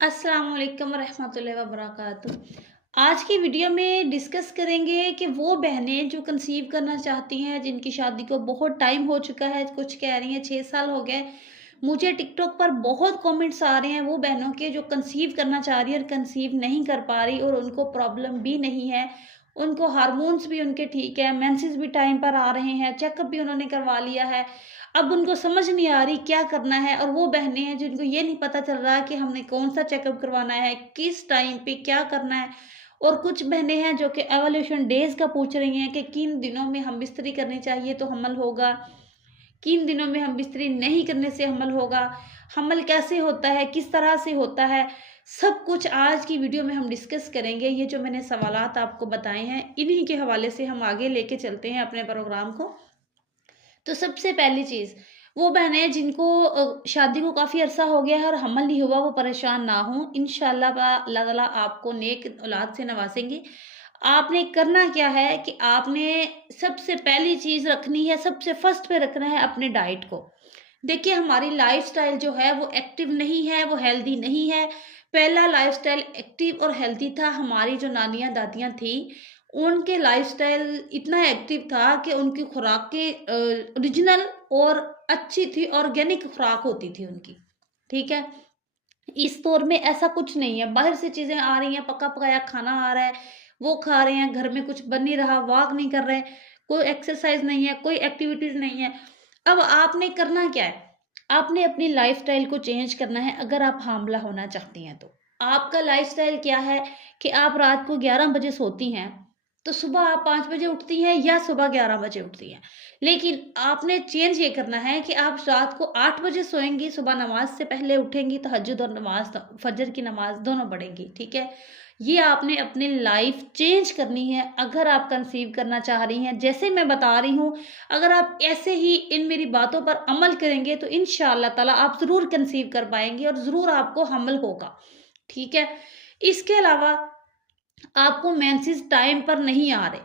अस्सलाम वालेकुम रहमतुल्लाहि व बरकातुहू। आज की वीडियो में डिस्कस करेंगे कि वो बहनें जो कंसीव करना चाहती हैं, जिनकी शादी को बहुत टाइम हो चुका है, कुछ कह रही हैं 6 साल हो गए। मुझे टिकटॉक पर बहुत कमेंट्स आ रहे हैं वो बहनों के जो कंसीव करना चाह रही है और कंसीव नहीं कर पा रही और उनको प्रॉब्लम भी नहीं है। उनको हार्मोन्स भी उनके ठीक है, मेंसेस भी टाइम पर आ रहे हैं, चेकअप भी उन्होंने करवा लिया है। अब उनको समझ नहीं आ रही क्या करना है, और वो बहनें हैं जिनको ये नहीं पता चल रहा है कि हमने कौन-सा चेकअप करवाना है, किस टाइम पे क्या करना है। और कुछ बहनें हैं जो कि ओव्यूलेशन डेज़ का पूछ रही हैं कि किन दिनों में हम बिस्तरी करनी चाहिए तो हमल होगा, किन दिनों में हम बिस्तरी नहीं करने से हमल होगा, हमल कैसे होता है, किस तरह से होता है, सब कुछ आज की वीडियो में हम डिस्कस करेंगे। ये जो मैंने सवालात आपको बताए हैं, इन्हीं के हवाले से हम आगे लेके चलते हैं अपने प्रोग्राम को। तो सबसे पहली चीज़, वो बहनें जिनको शादी को काफ़ी अरसा हो गया है और हमल नहीं हुआ, वो परेशान ना हों। इंशाअल्लाह अल्लाह ताला आपको नेक औलाद से नवाज़ेंगे। आपने करना क्या है कि आपने सबसे पहली चीज़ रखनी है, सबसे फर्स्ट पे रखना है अपने डाइट को। देखिए, हमारी लाइफ़स्टाइल जो है वो एक्टिव नहीं है, वो हेल्दी नहीं है। पहला लाइफ़स्टाइल एक्टिव और हेल्दी था। हमारी जो नानियाँ, दादियाँ थी, उनके लाइफ़स्टाइल इतना एक्टिव था कि उनकी खुराकें ओरिजिनल और अच्छी थी, ऑर्गेनिक खुराक होती थी उनकी, ठीक है? इस दौर में ऐसा कुछ नहीं है, बाहर से चीज़ें आ रही हैं, पका-पकाया खाना आ रहा है, वो खा रहे हैं, घर में कुछ बन नहीं रहा, वॉक नहीं कर रहे, कोई एक्सरसाइज़ नहीं है, कोई एक्टिविटीज़ नहीं है। अब आपने करना क्या है? आपने अपनी लाइफ़स्टाइल को चेंज करना है अगर आप हामिला होना चाहती हैं तो। आपका लाइफ़स्टाइल क्या है कि आप रात को 11 बजे सोती हैं, तो सुबह आप 5 बजे उठती हैं या सुबह 11 बजे उठती हैं। लेकिन आपने चेंज ये करना है कि आप रात को 8 बजे सोएँगी, सुबह नमाज़ से पहले उठेंगी, तहज्जुद और नमाज़ फजर की नमाज़ दोनों पढ़ेंगी, ठीक है? ये आपने अपनी लाइफ़ चेंज करनी है अगर आप कंसीव करना चाह रही हैं। जैसे मैं बता रही हूँ, अगर आप ऐसे ही इन मेरी बातों पर अमल करेंगे तो इंशाअल्लाह ताला आप ज़रूर कंसीव कर पाएँगी और ज़रूर आपको हमल होगा, ठीक है? इसके अलावा आपको मेंसेस टाइम पर नहीं आ रहे,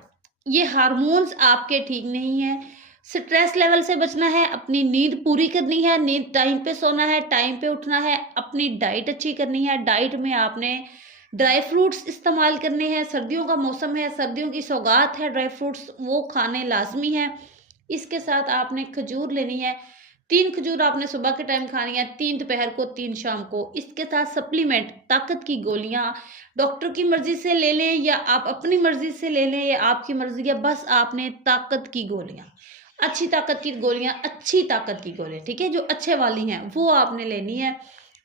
ये हार्मोन्स आपके ठीक नहीं है। स्ट्रेस लेवल से बचना है, अपनी नींद पूरी करनी है, नींद टाइम पे सोना है, टाइम पे उठना है, अपनी डाइट अच्छी करनी है। डाइट में आपने ड्राई फ्रूट्स इस्तेमाल करने हैं, सर्दियों का मौसम है, सर्दियों की सौगात है, ड्राई फ्रूट्स वो खाने लाज़मी हैं। इसके साथ आपने खजूर लेनी है, 3 खजूर आपने सुबह के टाइम खानी है, 3 दोपहर को, 3 शाम को। इसके साथ सप्लीमेंट, ताकत की गोलियाँ डॉक्टर की मर्ज़ी से ले लें या आप अपनी मर्ज़ी से ले लें, ये आपकी मर्ज़ी है, बस आपने ताकत की गोलियाँ, अच्छी ताकत की गोलियाँ, अच्छी ताकत की गोलियाँ, ठीक है? जो अच्छे वाली हैं, वो आपने लेनी है।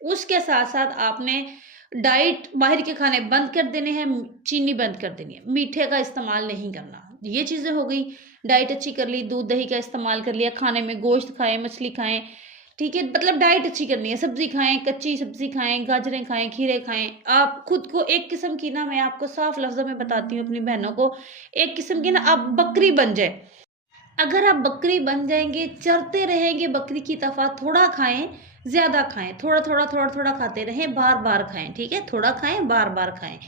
उसके साथ-साथ आपने डाइट बाहर के खाने बंद कर देने हैं, चीनी बंद कर देनी है, मीठे का इस्तेमाल नहीं करना। ये चीज़ें हो गई, डाइट अच्छी कर ली, दूध-दही का इस्तेमाल कर लिया, खाने में गोश्त खाएँ, मछली खाएँ, ठीक है? मतलब डाइट अच्छी करनी है, सब्ज़ी खाएँ, कच्ची सब्ज़ी खाएँ, गाजरें खाएँ, खीरे खाएँ। आप खुद को एक किस्म की ना, मैं आपको साफ लफ्ज़ों में बताती हूँ अपनी बहनों को, एक किस्म की ना आप बकरी बन जाएँ। अगर आप बकरी बन जाएँगे, चरते रहेंगे बकरी की तरह, थोड़ा खाएँ, ज़्यादा खाएँ, थोड़ा-थोड़ा, थोड़ा-थोड़ा खाते रहें, बार-बार खाएँ, ठीक है? थोड़ा खाएँ, बार-बार खाएँ।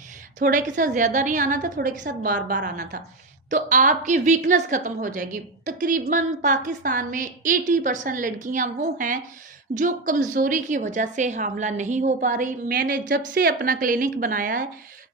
थोड़े के साथ ज़्यादा नहीं आना था, थोड़े के साथ बार-बार आना था। तो आपकी वीकनेस खत्म हो जाएगी। तकरीबन पाकिस्तान में 80% लड़कियाँ वो हैं, जो कमज़ोरी की वजह से हामिला नहीं हो पा रही। मैंने जब से अपना क्लिनिक बनाया है,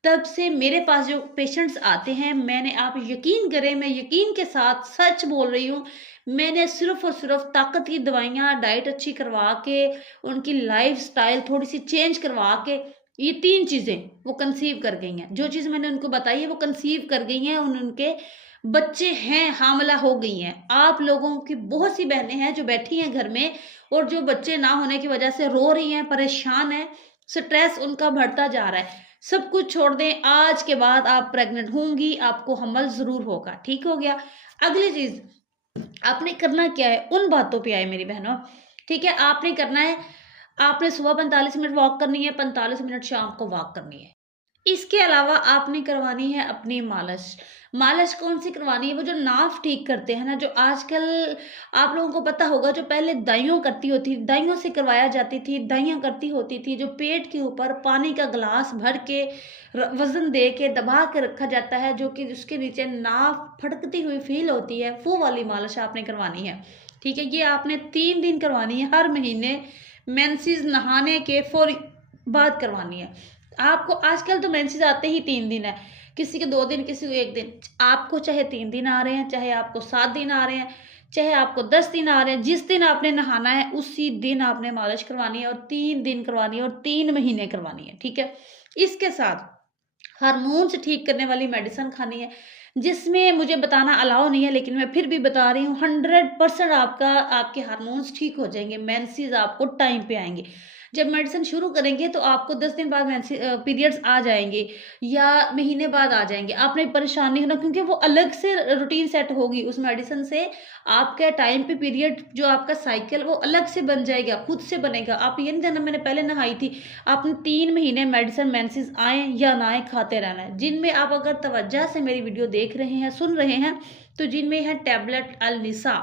तब से मेरे पास जो पेशेंट्स आते हैं, मैंने आप यकीन करें, मैं यकीन के साथ सच बोल रही हूँ, मैंने सिर्फ़ और सिर्फ़ ताकत की दवाइयाँ, डाइट अच्छी करवा के, उनकी लाइफ़स्टाइल थोड़ी-सी चेंज करवा के, ये 3 चीज़ें वो कंसीव कर गई हैं। जो चीज़ मैंने उनको बताई है, वो कंसीव कर गई हैं, उनके बच्चे हैं, हामिला हो गई हैं। आप लोगों की बहुत सी बहनें हैं जो बैठी हैं घर में और जो बच्चे ना होने की वजह से रो रही हैं, परेशान हैं, स्ट्रेस उनका बढ़ता जा रहा है। सब कुछ छोड़ दें, आज के बाद आप प्रेग्नेंट होंगी, आपको हमल ज़रूर होगा, ठीक हो गया? अगली चीज़, आपने करना क्या है? उन बातों पे आए मेरी बहनों, ठीक है? आपने करना है, आपने सुबह 45 मिनट वॉक करनी है, 45 मिनट शाम को वॉक करनी है। इसके अलावा आपने करवानी है अपनी मालिश। मालिश कौन-सी करवानी है? वो जो नाफ ठीक करते हैं ना, जो आजकल आप लोगों को पता होगा, जो पहले दाइयों करती होती, दाइयों से करवाया जाती थी, दाइयाँ करती होती थी, जो पेट के ऊपर पानी का ग्लास भर के वज़न दे के दबा के रखा जाता है, जो कि उसके नीचे नाफ फड़कती हुई फ़ील होती है, वो वाली मालिश आपने करवानी है। ठीक है? ये आपने 3 दिन करवानी है हर महीने मेंसेस नहाने के फौरी। बाद करवानी है। आपको आजकल तो मेंसेस आते ही 3 दिन है, किसी के 2 दिन, किसी को 1 दिन। आपको चाहे 3 दिन आ रहे हैं, चाहे आपको 7 दिन आ रहे हैं, चाहे आपको 10 दिन आ रहे हैं, जिस दिन आपने नहाना है उसी दिन आपने मालिश करवानी है, और 3 दिन करवानी है, और 3 महीने करवानी है, ठीक है। इसके साथ हार्मोन्स ठीक करने वाली मेडिसिन खानी है, जिसमें मुझे बताना अलाउ नहीं है, लेकिन मैं फिर भी बता रही हूँ। 100% आपके हार्मोन्स ठीक हो जाएंगे, मेंसेस आपको टाइम पे आएंगे। जब मेडिसिन शुरू करेंगे तो आपको 10 दिन बाद पीरियड्स आ जाएंगे, या महीने बाद आ जाएंगे। आपने परेशान नहीं होना, क्योंकि वो अलग से रूटीन सेट होगी उस मेडिसिन से। आपके टाइम पे पीरियड, जो आपका साइकिल, वो अलग से बन जाएगा, खुद से बनेगा। आप ये नहीं कहना मैंने पहले नहाई थी। आपने 3 महीने मेडिसिन मेंसेस आए या ना आए खाते रहना है। जिनमें आप अगर तवज्जो से मेरी वीडियो देख रहे हैं, सुन रहे हैं, तो जिनमें है टैबलेट अल निसा,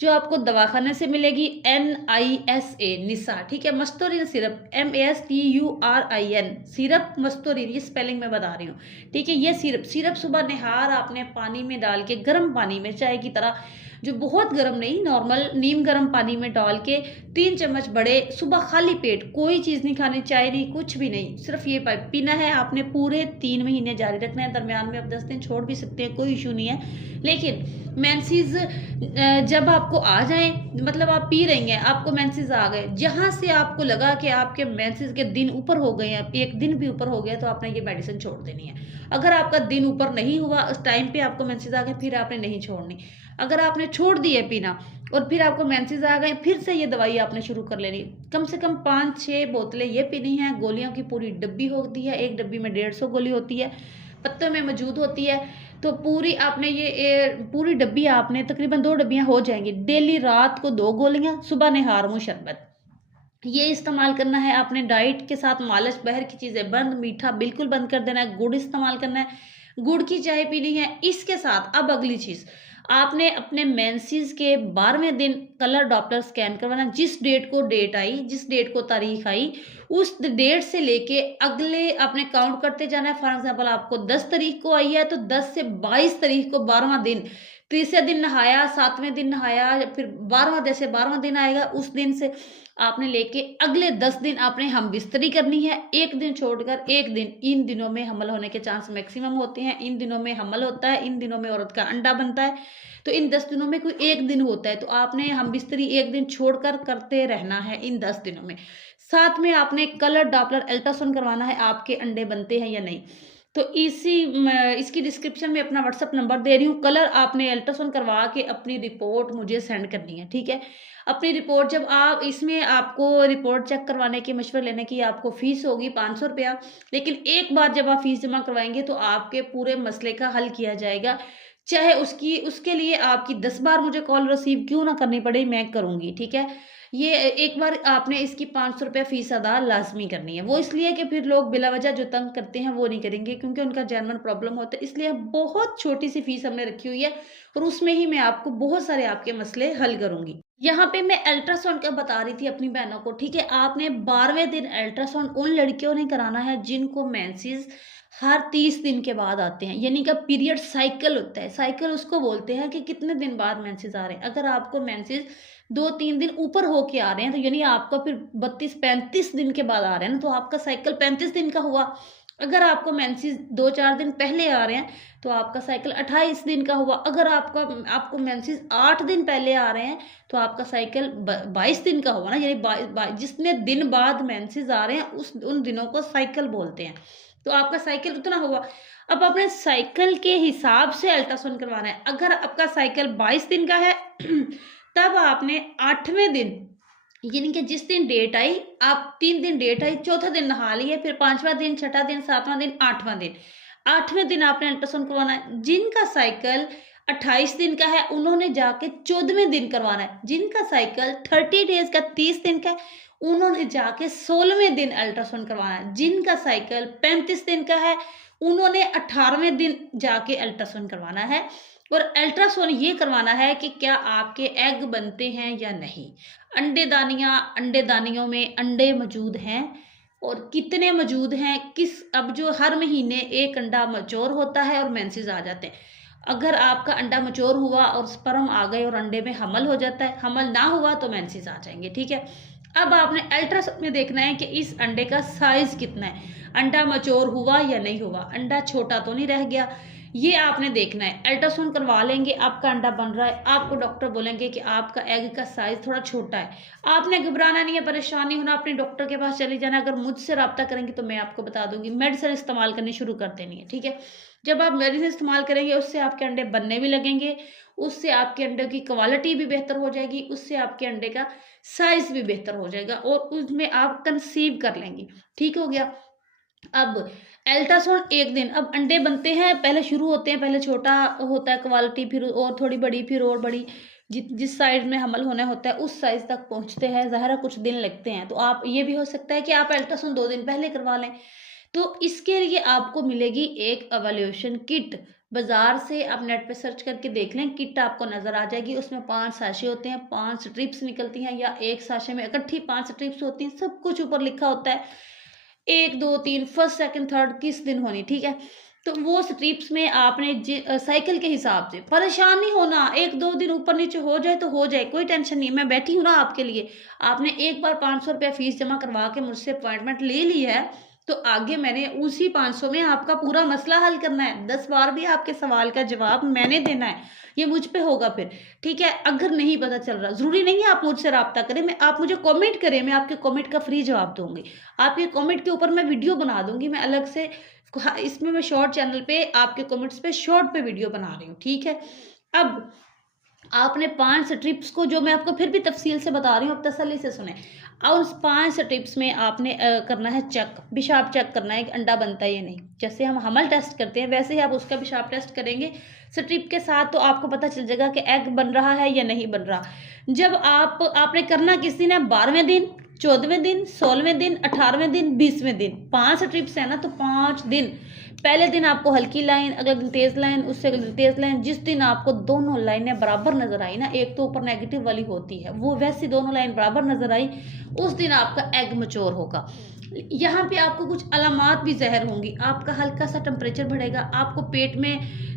जो आपको दवाखाने से मिलेगी, NISA निसा, ठीक है। मस्तोरिन सिरप, MASTURIN सिरप, मस्तोरिन, ये स्पेलिंग मैं बता रही हूँ, ठीक है। ये सिरप सुबह निहार आपने पानी में डाल के, गर्म पानी में, चाय की तरह, जो बहुत गर्म नहीं, नॉर्मल नीम गर्म पानी में डाल के 3 चम्मच बड़े, सुबह खाली पेट, कोई चीज़ नहीं खानी, चाय नहीं, कुछ भी नहीं, सिर्फ ये पीना है। आपने पूरे 3 महीने जारी रखना है। दरमियान में आप 10 दिन छोड़ भी सकते हैं, कोई इशू नहीं है। लेकिन मेंसेस जब आपको आ जाए, मतलब आप पी रही हैं, आपको मेंसेस आ गए, जहाँ से आपको लगा कि आपके मेंसेस के दिन ऊपर हो गए हैं, 1 दिन भी ऊपर हो गया, तो आपने ये मेडिसिन छोड़ देनी है। अगर आपका दिन ऊपर नहीं हुआ, उस टाइम पे आपको मेंसेस आ गए, फिर आपने नहीं छोड़नी। अगर आपने छोड़ दी है पीना और फिर आपको मेंसेस आ गए, फिर से ये दवाई आपने शुरू कर लेनी। कम से कम 5-6 बोतलें ये पीनी है। गोलियों की पूरी डब्बी होती है, एक डब्बी में 150 गोली होती है, पत्तों में मौजूद होती है। तो पूरी आपने पूरी डब्बी, आपने तकरीबन 2 डब्बियां हो जाएंगी। डेली रात को 2 गोलियां, सुबह निहार मुँह शरबत, ये इस्तेमाल करना है। आपने डाइट के साथ मालिश, बाहर की चीज़ें बंद, मीठा बिल्कुल बंद कर देना है, गुड़ इस्तेमाल करना है, गुड़ की चाय पीनी है। इसके साथ अब अगली चीज़, आपने अपने मेंसेस के 12वें दिन कलर डॉपलर स्कैन करवाना। जिस डेट को डेट आई, जिस डेट को तारीख आई, उस डेट से लेके अगले आपने काउंट करते जाना है। फॉर एग्जांपल आपको 10 तारीख को आई है, तो 10 से 22 तारीख को 12वां दिन, तीसरे दिन नहाया, 7वें दिन नहाया, फिर 12वां, जैसे 12वां दिन आएगा, उस दिन से आपने लेके अगले 10 दिन आपने हम बिस्तरी करनी है। 1 दिन छोड़कर 1 दिन, इन दिनों में हमल होने के चांस मैक्सिमम होते हैं। इन दिनों में हमल होता है, इन दिनों में औरत का अंडा बनता है। तो इन 10 दिनों में कोई 1 दिन होता है, तो आपने हम बिस्तरी 1 दिन छोड़कर करते रहना है इन 10 दिनों में। साथ में आपने कलर डॉपलर अल्ट्रासाउंड करवाना है, आपके अंडे बनते हैं या नहीं। तो इसकी डिस्क्रिप्शन में अपना व्हाट्सअप नंबर दे रही हूँ। कलर आपने अल्ट्रासाउंड करवा के अपनी रिपोर्ट मुझे सेंड करनी है, ठीक है। अपनी रिपोर्ट, जब आप इसमें, आपको रिपोर्ट चेक करवाने की, मशवरा लेने की आपको फीस होगी 500 रुपया। लेकिन एक बार जब आप फीस जमा करवाएंगे तो आपके पूरे मसले का हल किया जाएगा। चाहे उसके लिए आपकी 10 बार मुझे कॉल रिसीव क्यों ना करनी पड़े, मैं करूँगी, ठीक है। ये एक बार आपने इसकी 500 रुपया फीस अदा लाजमी करनी है। वो इसलिए कि फिर लोग बिला वजह जो तंग करते हैं वो नहीं करेंगे, क्योंकि उनका जेन्युइन प्रॉब्लम होता है। इसलिए बहुत छोटी सी फीस हमने रखी हुई है, और उसमें ही मैं आपको बहुत सारे आपके मसले हल करूंगी। यहाँ पे मैं अल्ट्रासाउंड का बता रही थी अपनी बहनों को, ठीक है। आपने 12वें दिन अल्ट्रासाउंड उन लड़कियों ने कराना है जिनको मेंसेस हर 30 दिन के बाद आते हैं, यानी कि पीरियड साइकिल होता है। साइकिल उसको बोलते हैं कि कितने दिन बाद मेंसेस आ रहे हैं। अगर आपको मेंसेस 2-3 दिन ऊपर होके आ रहे हैं, तो यानी आपका फिर 32-35 दिन के बाद आ रहे हैं ना, तो आपका साइकिल 35 दिन का हुआ। अगर आपको मेंसेस 2-4 दिन पहले आ रहे हैं, तो आपका साइकिल 28 दिन का हुआ। अगर आपको मेंसेस 8 दिन पहले आ रहे हैं, तो आपका साइकिल 22 दिन का हुआ ना, यानी जितने दिन बाद मेंसेस आ रहे हैं उन दिनों को साइकिल बोलते हैं। तो आपका साइकिल उतना हुआ। अब अपने साइकिल के हिसाब से अल्ट्रासाउंड करवाना है। अगर आपका साइकिल 22 दिन का है तब आपने 8वें दिन, यानी कि जिस दिन डेट आई, आप 3 दिन डेट आई, चौथा दिन नहा लिया, फिर 5वां दिन, 6वां दिन, 7वां दिन, 8वां दिन, 8वें दिन आपने अल्ट्रासाउंड करवाना है। जिनका साइकिल 28 दिन का है उन्होंने जाके 14वें दिन करवाना है। जिनका साइकिल 30 डेज का, 30 दिन का है, उन्होंने जाके 16वें दिन अल्ट्रासाउंड करवाना है। जिनका साइकिल 35 दिन का है उन्होंने 18वें दिन जाके अल्ट्रासाउंड करवाना है। और अल्ट्रासाउंड ये करवाना है कि क्या आपके एग बनते हैं या नहीं, अंडे दानियों में अंडे मौजूद हैं और कितने मौजूद हैं, अब जो हर महीने एक अंडा मैच्योर होता है और मेंसेस आ जाते हैं। अगर आपका अंडा मैच्योर हुआ और स्पर्म आ गए और अंडे में हमल हो जाता है, हमल ना हुआ तो मेंसेस आ जाएंगे, ठीक है। अब आपने अल्ट्रासाउंड में देखना है कि इस अंडे का साइज कितना है, अंडा मैच्योर हुआ या नहीं हुआ, अंडा छोटा तो नहीं रह गया, ये आपने देखना है। अल्ट्रासाउंड करवा लेंगे, आपका अंडा बन रहा है, आपको डॉक्टर बोलेंगे कि आपका एग का साइज थोड़ा छोटा है, आपने घबराना नहीं है, परेशान नहीं होना, अपने डॉक्टर के पास चले जाना। अगर मुझसे रब्ता करेंगे तो मैं आपको बता दूंगी, मेडिसिन इस्तेमाल करनी शुरू कर देनी है, ठीक है। जब आप मेडिसिन इस्तेमाल करेंगे उससे आपके अंडे बनने भी लगेंगे, उससे आपके अंडे की क्वालिटी भी बेहतर हो जाएगी, उससे आपके अंडे का साइज भी बेहतर हो जाएगा और उसमें आप कंसीव कर लेंगी, ठीक हो गया। अब अल्ट्रासाउंड एक दिन, अब अंडे बनते हैं, पहले शुरू होते हैं, पहले छोटा होता है क्वालिटी, फिर और थोड़ी बड़ी, फिर और बड़ी, जिस साइज में हमल होना होता है उस साइज तक पहुंचते हैं, ज़ाहिर कुछ दिन लगते हैं। तो आप ये भी हो सकता है कि आप अल्ट्रासाउंड 2 दिन पहले करवा लें। तो इसके लिए आपको मिलेगी एक एवोल्यूशन किट, बाजार से आप नेट पे सर्च करके देख लें, किट आपको नजर आ जाएगी। उसमें 5 साशे होते हैं, 5 स्ट्रिप्स निकलती हैं, या एक साशे में इकट्ठी 5 स्ट्रिप्स होती हैं, सब कुछ ऊपर लिखा होता है, 1 2 3 फर्स्ट सेकंड थर्ड किस दिन होनी, ठीक है। तो वो स्ट्रिप्स में आपने साइकिल के हिसाब से, परेशान नहीं होना, 1 2 दिन ऊपर नीचे हो जाए तो हो जाए, कोई टेंशन नहीं, मैं बैठी हूँ ना आपके लिए। आपने एक बार 500 रुपया फीस जमा करवा के मुझसे अपॉइंटमेंट ले ली है, तो आगे मैंने उसी 500 में आपका पूरा मसला हल करना है, 10 बार भी आपके सवाल का जवाब मैंने देना है, ये मुझ पे होगा फिर, ठीक है। अगर नहीं पता चल रहा, जरूरी नहीं है आप मुझसे रब्ता करें, मैं आप मुझे कमेंट करें, मैं आपके कमेंट का फ्री जवाब दूंगी, आपके कमेंट के ऊपर मैं वीडियो बना दूंगी, मैं अलग से, इसमें मैं शॉर्ट चैनल पे आपके कमेंट्स पे शॉर्ट पे वीडियो बना रही हूँ, ठीक है। अब आपने 5 स्ट्रिप्स को, जो मैं आपको फिर भी तफसील से बता रही हूँ, अब तसल्ली से सुने। और उस 5 स्ट्रिप्स में आपने करना है चेक, पेशाब चेक करना है कि अंडा बनता है या नहीं। जैसे हम हमल टेस्ट करते हैं वैसे ही आप उसका पेशाब टेस्ट करेंगे स्ट्रिप के साथ, तो आपको पता चल जाएगा कि एग बन रहा है या नहीं बन रहा। जब आपने करना किस दिन है, 12वें दिन, 14वें दिन, 16वें दिन, 18वें दिन, 20वें दिन, 5 स्ट्रिप्स है ना, तो 5 दिन। पहले दिन आपको हल्की लाइन, अगले दिन तेज लाइन, उससे अगले दिन तेज लाइन। जिस दिन आपको दोनों लाइनें बराबर नजर आई ना, एक तो ऊपर नेगेटिव वाली होती है, वो वैसी दोनों लाइन बराबर नजर आई, उस दिन आपका एग मैच्योर होगा। यहाँ पे आपको कुछ अलामात भी ज़ाहिर होंगी, आपका हल्का सा टेम्परेचर बढ़ेगा, आपको पेट में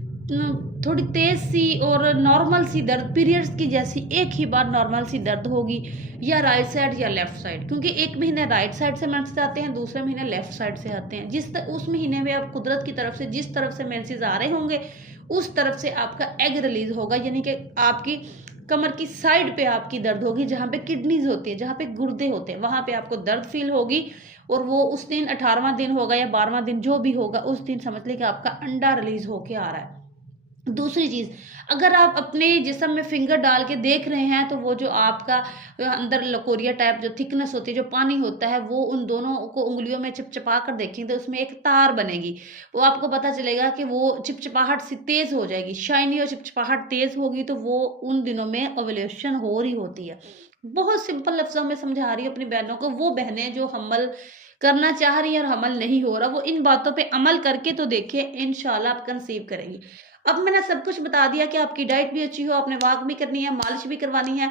थोड़ी तेज सी और नॉर्मल सी दर्द, पीरियड्स की जैसी एक ही बार नॉर्मल सी दर्द होगी, या राइट साइड या लेफ्ट साइड, क्योंकि एक महीने राइट साइड से मेंसेस आते हैं, दूसरे महीने लेफ्ट साइड से आते हैं। उस महीने में आप कुदरत की तरफ से जिस तरफ से मेंसेस आ रहे होंगे उस तरफ से आपका एग रिलीज होगा, यानी कि आपकी कमर की साइड पे आपकी दर्द होगी, जहाँ पे किडनीज होती है, जहाँ पे गुर्दे होते हैं, वहां पे आपको दर्द फील होगी। और वो उस दिन 18वां दिन होगा या 12वां दिन जो भी होगा, उस दिन समझ लें कि आपका अंडा रिलीज होके आ रहा है। दूसरी चीज, अगर आप अपने जिस्म में फिंगर डाल के देख रहे हैं, तो वो जो आपका अंदर लकोरिया टाइप जो थिकनेस होती है, जो पानी होता है, वो उन दोनों को उंगलियों में चिपचिपा कर देखेंगे तो उसमें एक तार बनेगी, वो आपको पता चलेगा कि वो चिपचिपाहट सी तेज हो जाएगी, शाइनी और चिपचिपाहट तेज होगी, तो वो उन दिनों में ओव्यूलेशन हो रही होती है। बहुत सिंपल लफ्जों में समझा रही हूँ अपनी बहनों को, वो बहनें जो हमल करना चाह रही है और हमल नहीं हो रहा, वो इन बातों पे अमल करके तो देखिए, इंशाल्लाह आप कंसीव करेंगे। अब मैंने सब कुछ बता दिया कि आपकी डाइट भी अच्छी हो, आपने वॉक भी करनी है, मालिश भी करवानी है,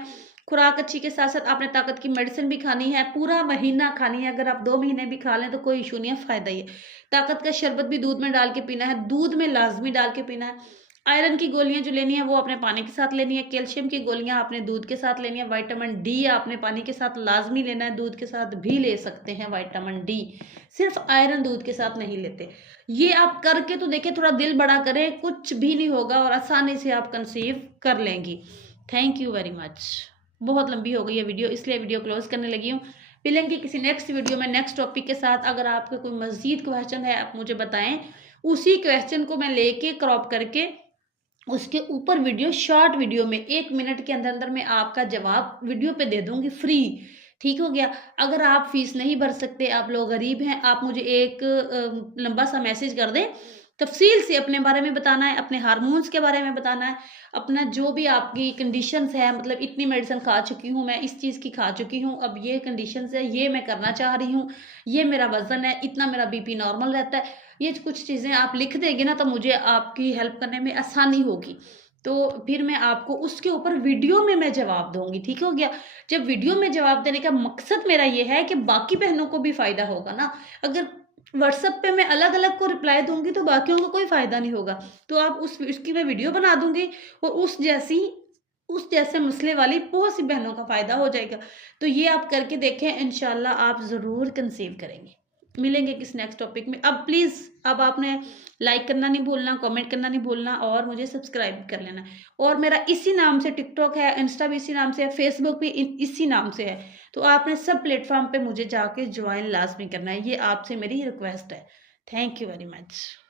खुराक अच्छी के साथ साथ आपने ताकत की मेडिसिन भी खानी है, पूरा महीना खानी है। अगर आप 2 महीने भी खा लें तो कोई इशू नहीं है, फायदा ही है। ताकत का शरबत भी दूध में डाल के पीना है, दूध में लाजमी डाल के पीना है। आयरन की गोलियां जो लेनी है वो आपने पानी के साथ लेनी है, कैल्शियम की गोलियां आपने दूध के साथ लेनी है, विटामिन डी आपने पानी के साथ लाजमी लेना है, दूध के साथ भी ले सकते हैं विटामिन डी, सिर्फ आयरन दूध के साथ नहीं लेते। ये आप करके तो देखिए, थोड़ा दिल बड़ा करें, कुछ भी नहीं होगा और आसानी से आप कंसीव कर लेंगी। Thank you very much. बहुत लंबी हो गई है वीडियो, इसलिए वीडियो क्लोज करने लगी हूँ। मिलेंगे किसी नेक्स्ट वीडियो में नेक्स्ट टॉपिक के साथ। अगर आपका कोई मजीद क्वेश्चन है आप मुझे बताएं, उसी क्वेश्चन को मैं लेके क्रॉप करके उसके ऊपर वीडियो, शॉर्ट वीडियो में 1 मिनट के अंदर अंदर मैं आपका जवाब वीडियो पे दे दूंगी फ्री, ठीक हो गया। अगर आप फीस नहीं भर सकते, आप लोग गरीब हैं, आप मुझे एक लंबा सा मैसेज कर दें, तफसील से अपने बारे में बताना है, अपने हार्मोन्स के बारे में बताना है, अपना जो भी आपकी कंडीशंस है, मतलब इतनी मेडिसिन खा चुकी हूँ मैं, इस चीज़ की खा चुकी हूँ, अब ये कंडीशंस है, ये मैं करना चाह रही हूँ, ये मेरा वजन है, इतना मेरा बीपी नॉर्मल रहता है, ये कुछ चीज़ें आप लिख देंगे ना, तो मुझे आपकी हेल्प करने में आसानी होगी। तो फिर मैं आपको उसके ऊपर वीडियो में मैं जवाब दूंगी, ठीक हो गया। जब वीडियो में जवाब देने का मकसद मेरा ये है कि बाकी बहनों को भी फायदा होगा ना। अगर व्हाट्सएप पे मैं अलग अलग को रिप्लाई दूंगी तो बाकियों को कोई फायदा नहीं होगा। तो आप उसकी मैं वीडियो बना दूंगी और उस जैसे मसले वाली बहुत सी बहनों का फ़ायदा हो जाएगा। तो ये आप करके देखें, इंशाल्लाह आप ज़रूर कंसीव करेंगे। मिलेंगे किस नेक्स्ट टॉपिक में। अब प्लीज़ अब आपने लाइक करना नहीं भूलना, कमेंट करना नहीं भूलना और मुझे सब्सक्राइब कर लेना। और मेरा इसी नाम से टिकटॉक है, इंस्टा भी इसी नाम से है, फेसबुक भी इसी नाम से है। तो आपने सब प्लेटफ़ॉर्म पे मुझे जाके जॉइन लाज़मी करना है। ये आपसे मेरी रिक्वेस्ट है। Thank you very much.